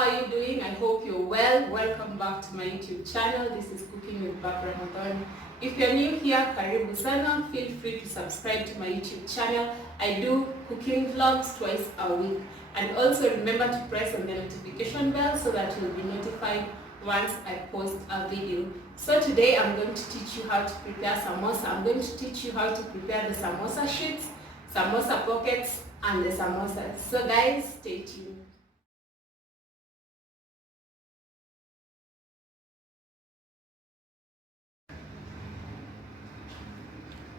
how are you doing? I hope you're well. Welcome back to my YouTube channel. This is Cooking with Barbara Modoni. If you're new here, karibu sana. Feel free to subscribe to my YouTube channel. I do cooking vlogs twice a week. And also remember to press on the notification bell so that you'll be notified once I post a video. So today I'm going to teach you how to prepare samosa. I'm going to teach you how to prepare the samosa sheets, samosa pockets, and the samosas. So guys, stay tuned.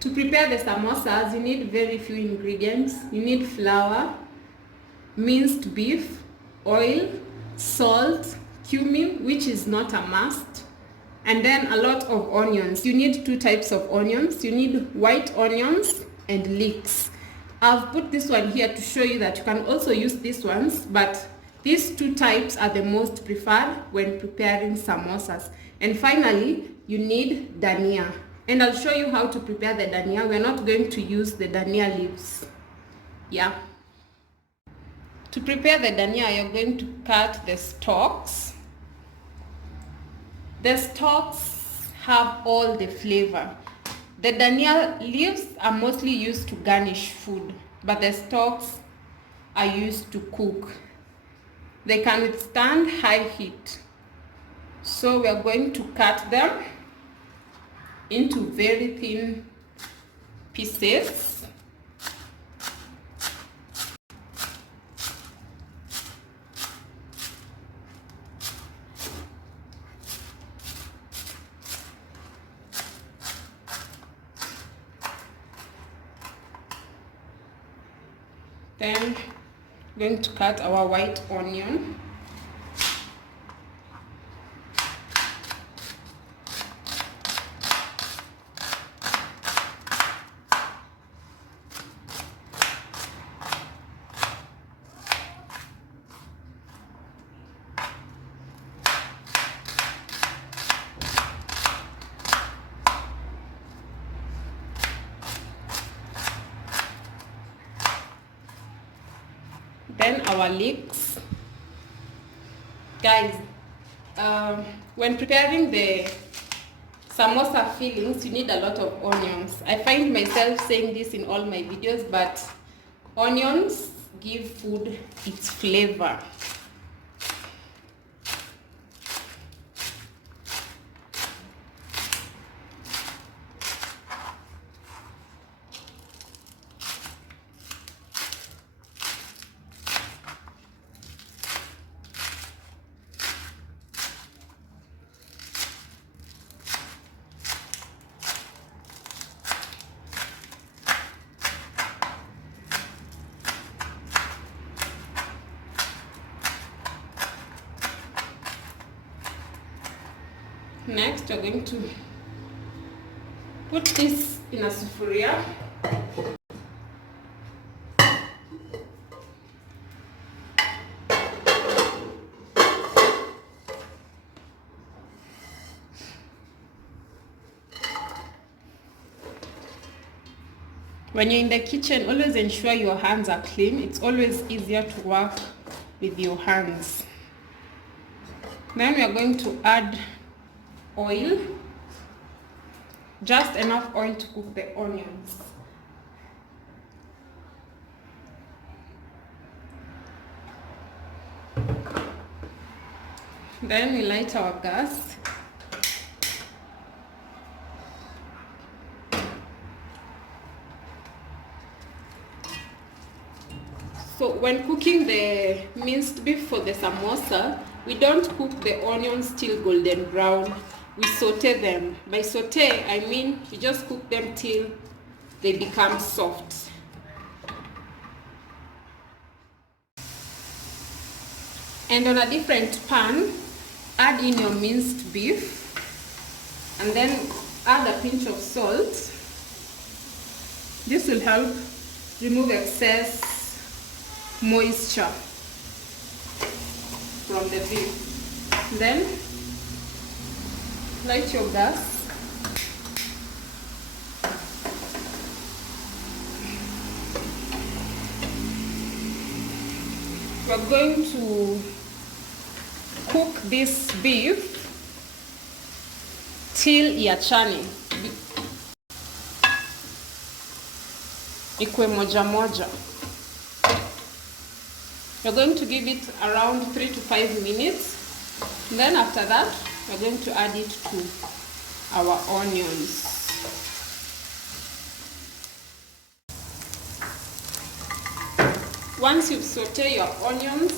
To prepare the samosas, you need very few ingredients. You need flour, minced beef, oil, salt, cumin, which is not a must, and then a lot of onions. You need two types of onions. You need white onions and leeks. I've put this one here to show you that you can also use these ones, but these two types are the most preferred when preparing samosas. And finally, you need dhania. And I'll show you how to prepare the dhania. We're not going to use the dhania leaves. Yeah. To prepare the dhania, you're going to cut the stalks. The stalks have all the flavor. The dhania leaves are mostly used to garnish food, but the stalks are used to cook. They can withstand high heat. So we are going to cut them into very thin pieces. Then we're going to cut our white onion. Then our leeks. Guys, when preparing the samosa fillings, you need a lot of onions. I find myself saying this in all my videos, but onions give food its flavor. Next, we're going to put this in a sufuria. When you're in the kitchen, always ensure your hands are clean. It's always easier to work with your hands. Then we are going to add oil, just enough oil to cook the onions. Then we light our gas. So when cooking the minced beef for the samosa, we don't cook the onions till golden brown. We saute them. By saute, I mean we just cook them till they become soft. And on a different pan, add in your minced beef and then add a pinch of salt. This will help remove excess moisture from the beef. Then light your gas. We're going to this beef till iachane ikue moja moja. You're going to give it around 3 to 5 minutes. And then after that, we're going to add it to our onions. Once you've sauteed your onions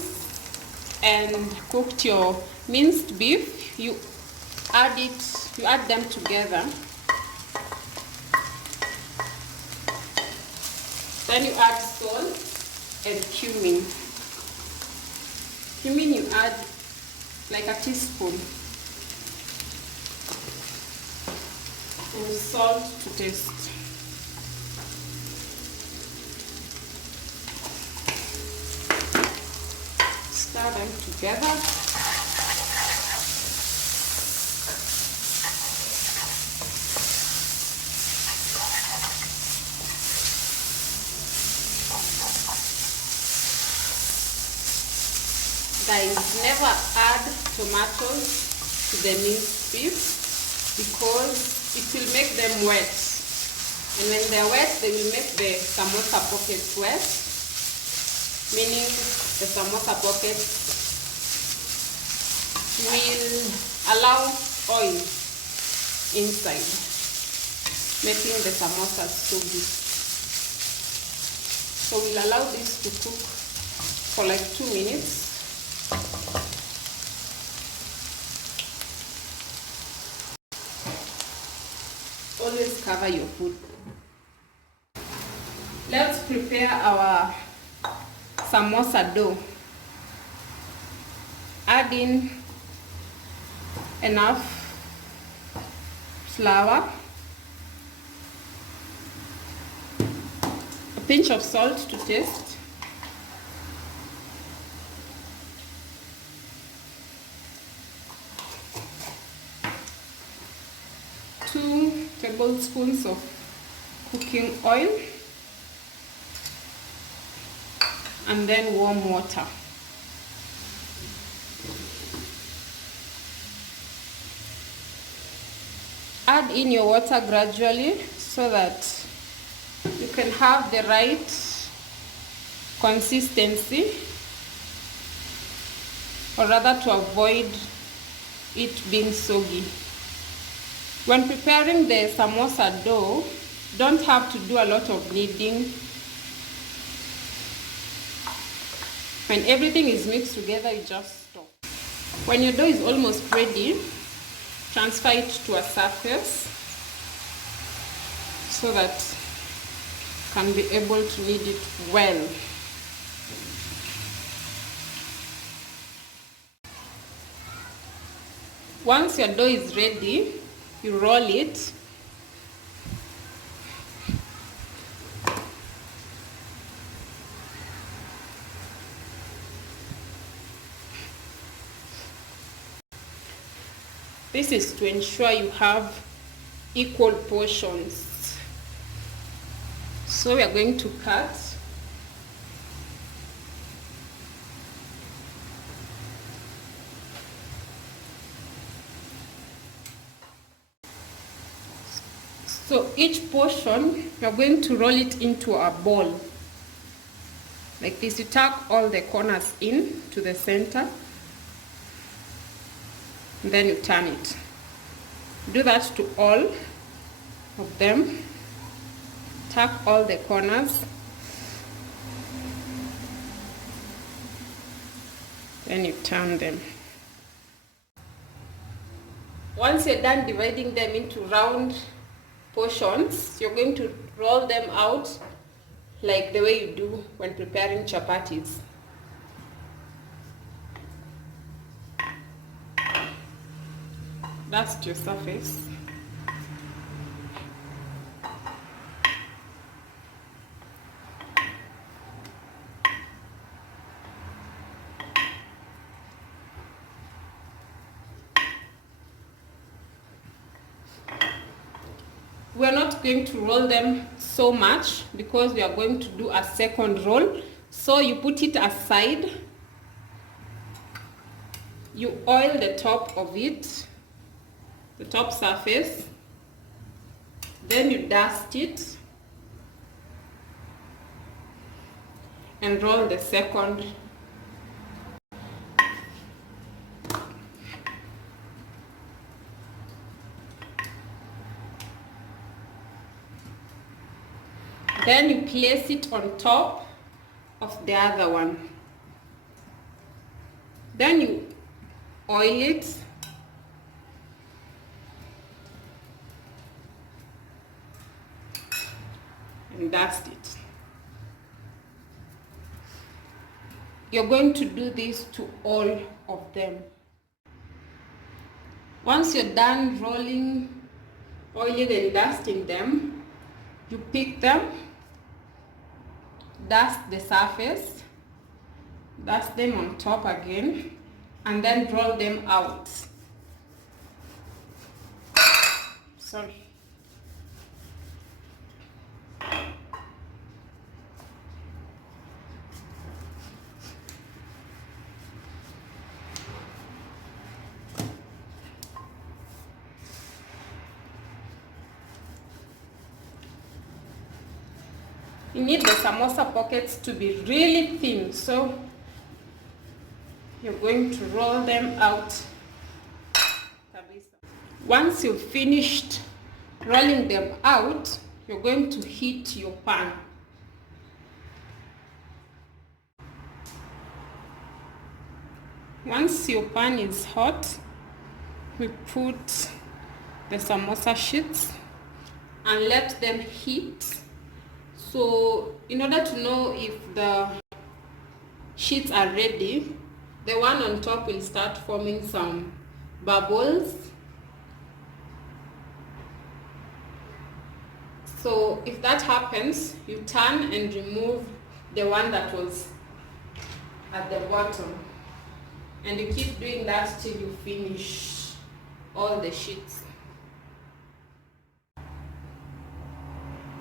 and cooked your minced beef, you add them together. Then you add salt and cumin. Cumin you add like a teaspoon. And salt to taste. Stir them together. Guys, never add tomatoes to the minced beef because it will make them wet. And when they're wet, they will make the samosa pockets wet, meaning the samosa pockets will allow oil inside, making the samosas soggy. So we'll allow this to cook for like 2 minutes. Always cover your food. Let's prepare our samosa dough. Add in enough flour, a pinch of salt to taste, two tablespoons of cooking oil, and then warm water. Add in your water gradually so that you can have the right consistency, or rather to avoid it being soggy. When preparing the samosa dough, don't have to do a lot of kneading. When everything is mixed together, you just stop. When your dough is almost ready, transfer it to a surface so that you can be able to knead it well. Once your dough is ready, you roll it. This is to ensure you have equal portions. So we are going to cut so each portion we are going to roll it into a ball like this. You tuck all the corners in to the center, and then you turn it. Do that to all of them. Tuck all the corners, then you turn them. Once you're done dividing them into round portions, you're going to roll them out like the way you do when preparing chapatis. Dust your surface. We are not going to roll them so much because we are going to do a second roll. So you put it aside You oil the top of it, the top surface, then you dust it and roll the second. Then you place it on top of the other one. Then you oil it and dust it. You're going to do this to all of them. Once you're done rolling, oiling and dusting them, you pick them, dust the surface, dust them on top again, and then roll them out. Sorry. You need the samosa pockets to be really thin, so you're going to roll them out. Once you've finished rolling them out, you're going to heat your pan. Once your pan is hot, we put the samosa sheets and let them heat. So in order to know if the sheets are ready, the one on top will start forming some bubbles. So if that happens, you turn and remove the one that was at the bottom. And you keep doing that till you finish all the sheets.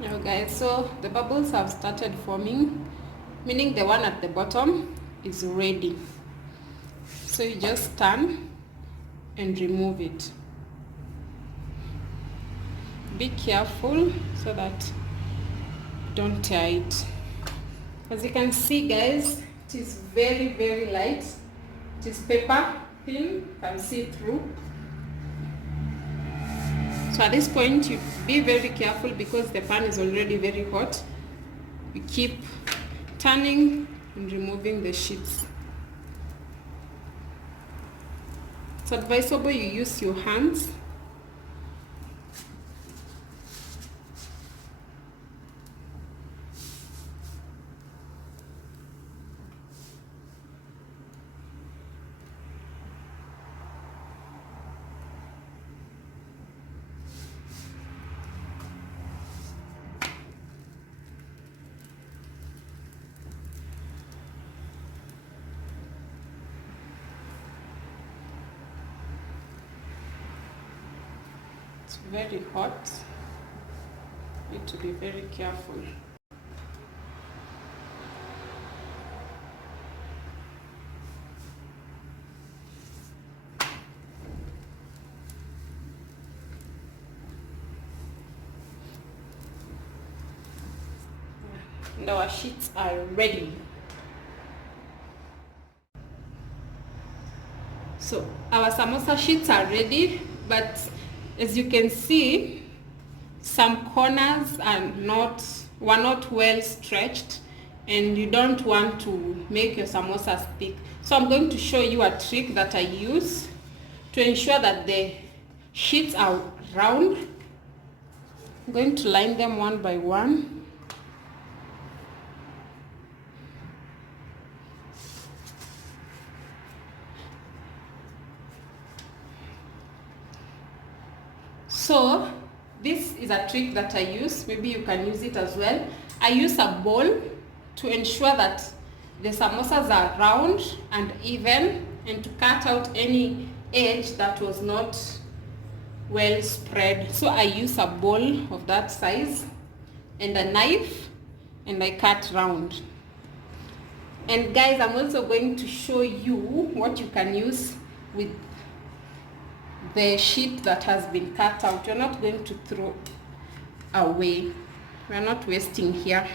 Now guys, so the bubbles have started forming, meaning the one at the bottom is ready. So you just turn and remove it. Be careful so that you don't tear it. As you can see guys, it is very, very light. It is paper thin, you can see through. So at this point, you be very careful because the pan is already very hot. You keep turning and removing the sheets. It's advisable you use your hands. It's very hot. You need to be very careful. And our sheets are ready. So our samosa sheets are ready, but as you can see, some corners were not well stretched, and you don't want to make your samosas thick. So I'm going to show you a trick that I use to ensure that the sheets are round. I'm going to line them one by one. So this is a trick that I use. Maybe you can use it as well. I use a bowl to ensure that the samosas are round and even, and to cut out any edge that was not well spread. So I use a bowl of that size and a knife, and I cut round. And guys, I'm also going to show you what you can use with the sheet that has been cut out. You're not going to throw away. We're not wasting here.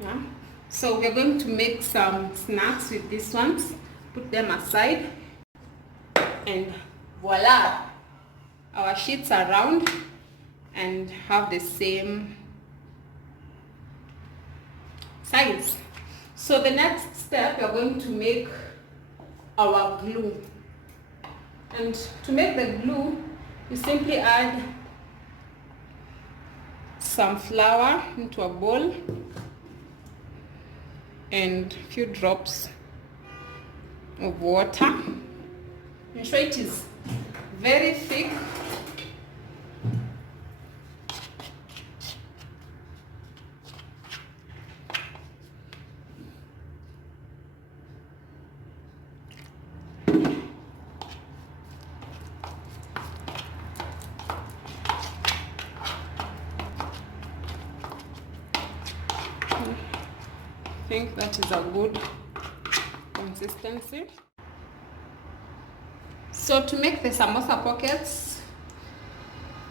Yeah. So we're going to make some snacks with these ones. Put them aside, and voila, our sheets are round and have the same size. So the next step, we're going to make our glue. And to make the glue, you simply add some flour into a bowl and a few drops of water. Ensure it is very thick. I think that is a good consistency. So to make the samosa pockets,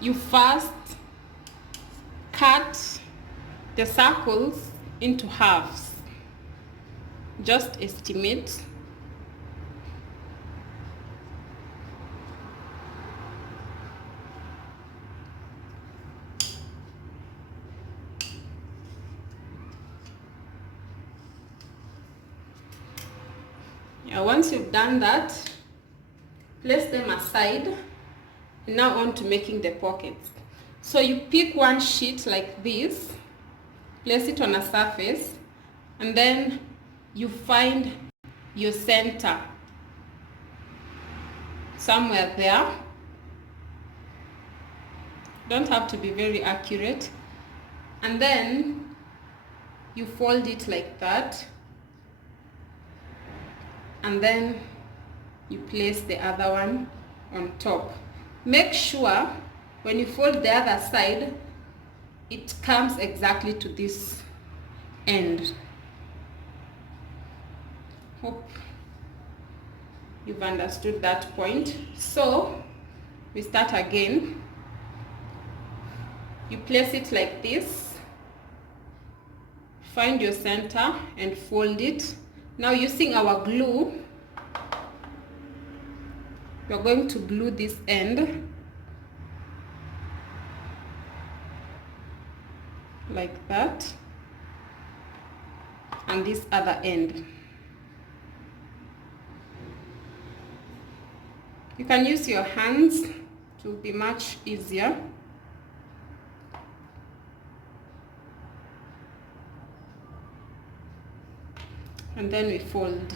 you first cut the circles into halves. Just estimate. Yeah, once you've done that, place them aside. Now on to making the pockets. So you pick one sheet like this, place it on a surface, and then you find your center somewhere there. Don't have to be very accurate. And then you fold it like that, and then you place the other one on top. Make sure when you fold the other side, it comes exactly to this end. Hope you've understood that point. So we start again. You place it like this, find your center and fold it. Now using our glue, we're going to glue this end like that, and this other end. You can use your hands, it will be much easier. And then we fold.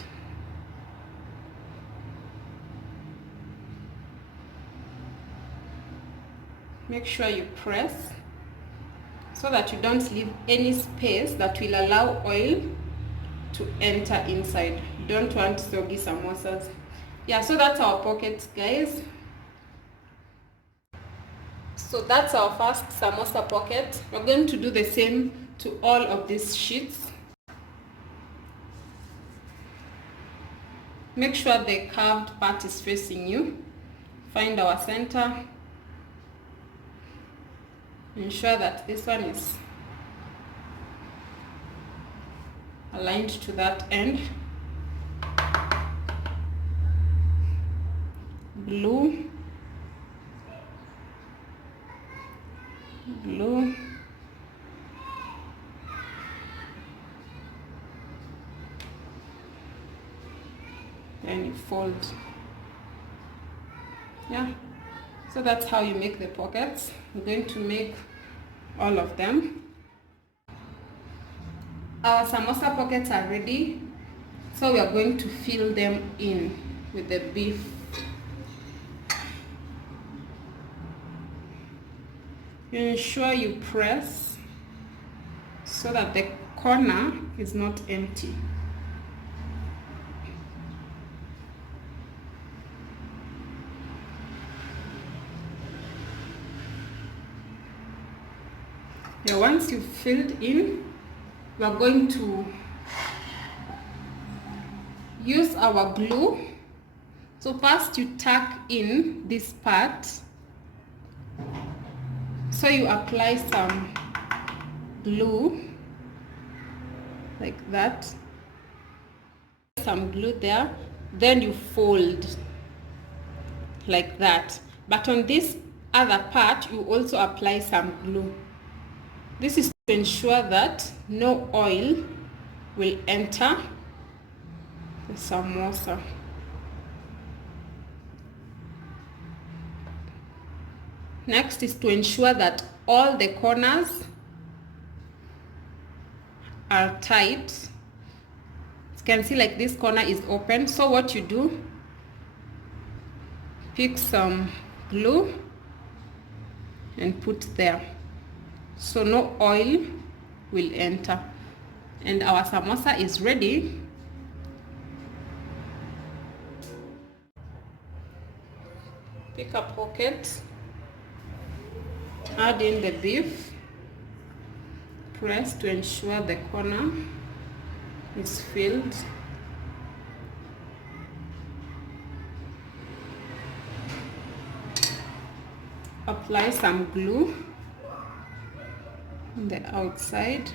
Make sure you press so that you don't leave any space that will allow oil to enter inside. You don't want soggy samosas. Yeah, so that's our pockets, guys. So that's our first samosa pocket. We're going to do the same to all of these sheets. Make sure the curved part is facing you. Find our center. Ensure that this one is aligned to that end. Glue. Glue. Then you fold. Yeah, so that's how you make the pockets. I'm going to make all of them. Our samosa pockets are ready, so we are going to fill them in with the beef. You ensure you press so that the corner is not empty. Yeah, once you've filled in, we are going to use our glue. So first you tuck in this part, so you apply some glue like that, some glue there, then you fold like that. But on this other part you also apply some glue. This is to ensure that no oil will enter the samosa. Next is to ensure that all the corners are tight. You can see like this corner is open. So what you do, pick some glue and put there, so no oil will enter. And our samosa is ready. Pick a pocket, add in the beef, press to ensure the corner is filled. Apply some glue on the outside,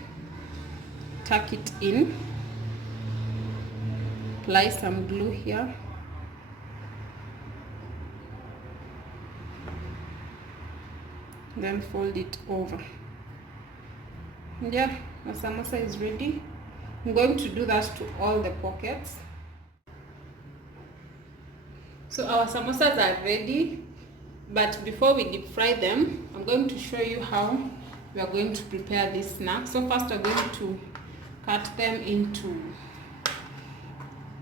tuck it in, apply some glue here, then fold it over. Yeah, the samosa is ready. I'm going to do that to all the pockets. So our samosas are ready, but before we deep fry them, I'm going to show you how we are going to prepare this snack. So first we're going to cut them into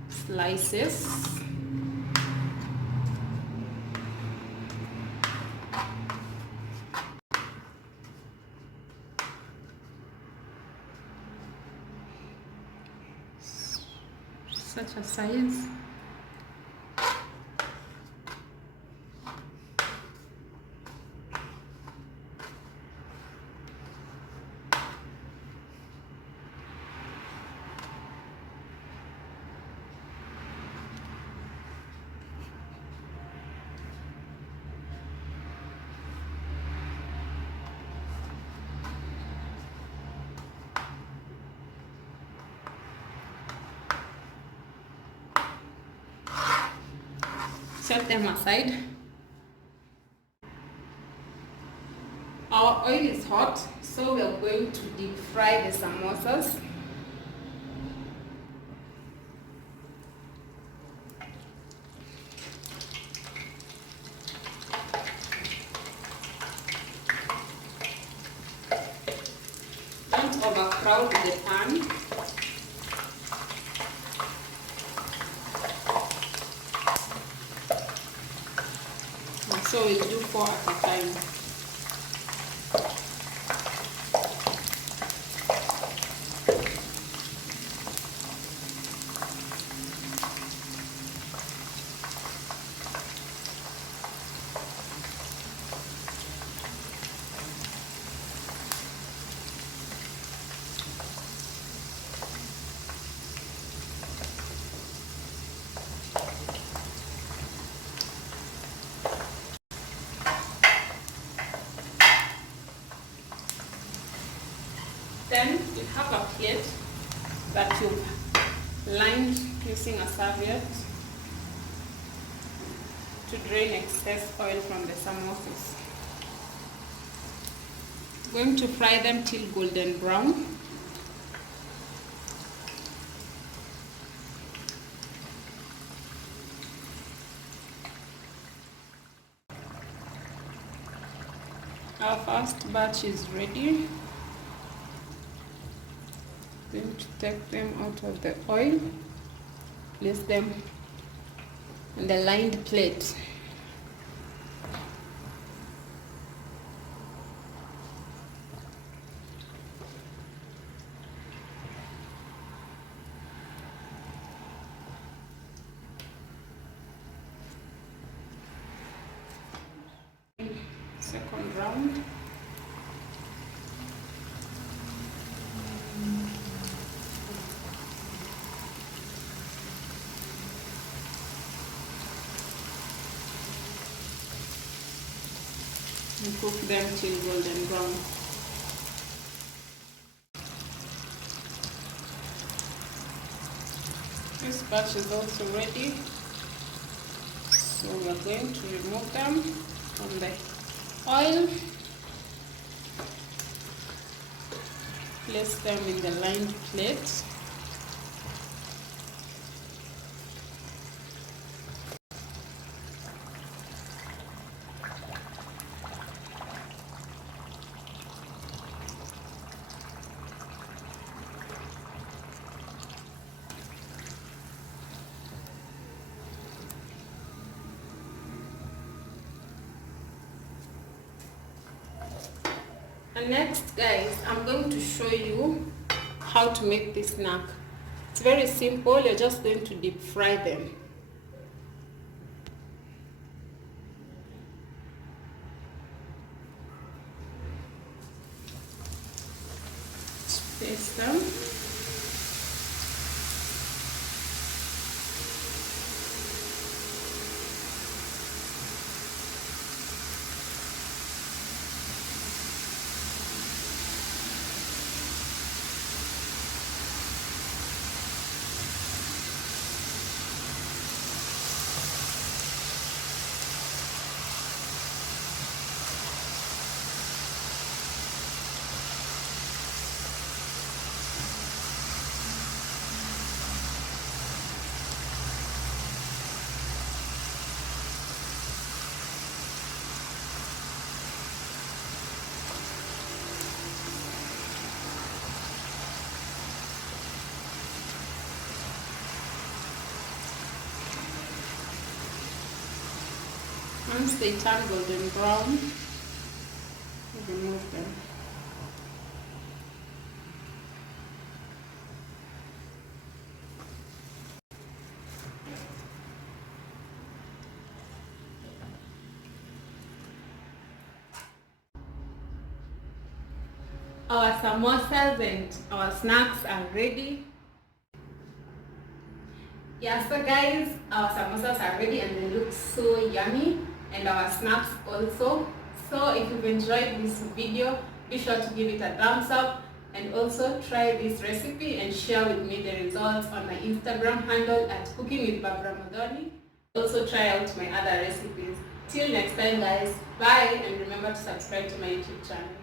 slices. Such a size. Set them aside. Our oil is hot, so we are going to deep fry the samosas. Don't overcrowd the pan. So we'll do 4 at a time. Then you have a plate that you've lined using a serviette to drain excess oil from the samosas. Going to fry them till golden brown. Our first batch is ready. Going to take them out of the oil, place them on the lined plate. Second round. cook them till golden brown. This batch is also ready, so we are going to remove them from the oil. Place them in the lined plate. And next, guys, I'm going to show you how to make this snack. It's very simple. You're just going to deep fry them. Space them. Once they turn golden brown, remove them. Our samosas and our snacks are ready. Yeah, so guys, our samosas are ready and they look so yummy, and our snacks also. So if you've enjoyed this video, be sure to give it a thumbs up, and also try this recipe and share with me the results on my Instagram handle at Cooking with Barbara Modoni. Also try out my other recipes. Till next time, guys, bye, and remember to subscribe to my YouTube channel.